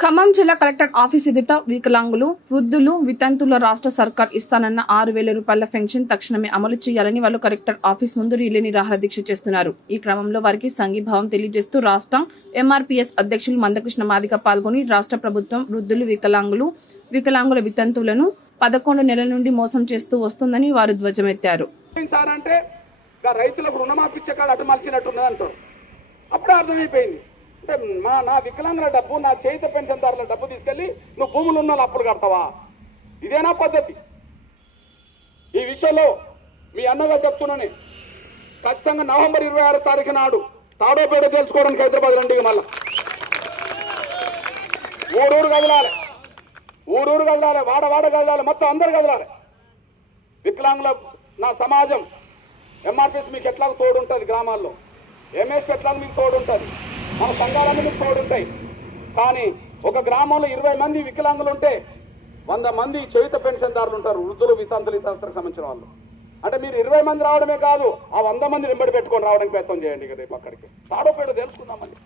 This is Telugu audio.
ఖమ్మం జిల్లా కలెక్టర్ ఆఫీస్ ఎదుట వికలాంగులు వృద్ధులు వితంతుల రాష్ట్ర సర్కార్ ఇస్తానన్న ఆరు వేల రూపాయల పెన్షన్ తక్షణమే అమలు చేయాలని వాళ్ళు కలెక్టర్ ఆఫీస్ ముందు రిలే నిరాహార దీక్ష చేస్తున్నారు. ఈ క్రమంలో వారికి సంఘీభావం తెలియజేస్తూ రాష్ట్ర ఎంఆర్పీఎస్ అధ్యక్షులు మందకృష్ణ మాదిక పాల్గొని రాష్ట్ర ప్రభుత్వం వృద్ధులు వికలాంగులు వికలాంగుల వితంతువులను పదకొండు నెలల నుండి మోసం చేస్తూ వస్తుందని వారు ధ్వజమెత్తారు. రైతులకు రుణమాఫీ అర్థమైపోయింది. అంటే మా నా వికలాంగుల డబ్బు నా చేయిత పెన్షన్దారుల డబ్బు తీసుకెళ్ళి నువ్వు భూములు ఉన్న వాళ్ళు అప్పుడు కడతావా? ఇదేనా పద్ధతి? ఈ విషయంలో మీ అన్నగా చెప్తున్నాను. ఖచ్చితంగా నవంబర్ ఇరవై ఆరో తారీఖు నాడు తాడోపేట తెలుసుకోవడానికి హైదరాబాద్ రండి మళ్ళా. ఊరూరు కదలాలి. ఊరూరు కదలాలి వాడవాడ కదలాలి మొత్తం అందరు కదలాలి. వికలాంగుల నా సమాజం ఎంఆర్పిఎస్ మీకు ఎట్లాగ తోడు ఉంటుంది గ్రామాల్లో ఎంఎస్కి ఎట్లా మీకు తోడు ఉంటుంది మన సంఘాలన్నీ మీకు ఉంటాయి. కానీ ఒక గ్రామంలో ఇరవై మంది వికలాంగులు ఉంటే వంద మంది చేయుత పెన్షన్దారులు ఉంటారు. వృద్ధులు వితంతులు ఇతరులకు సంబంధించిన వాళ్ళు. అంటే మీరు ఇరవై మంది రావడమే కాదు ఆ వంద మంది నింబడి పెట్టుకొని రావడానికి ప్రయత్నం చేయండి ఇక రేపు అక్కడికి. తాడోపేట తెలుసుకుందామండి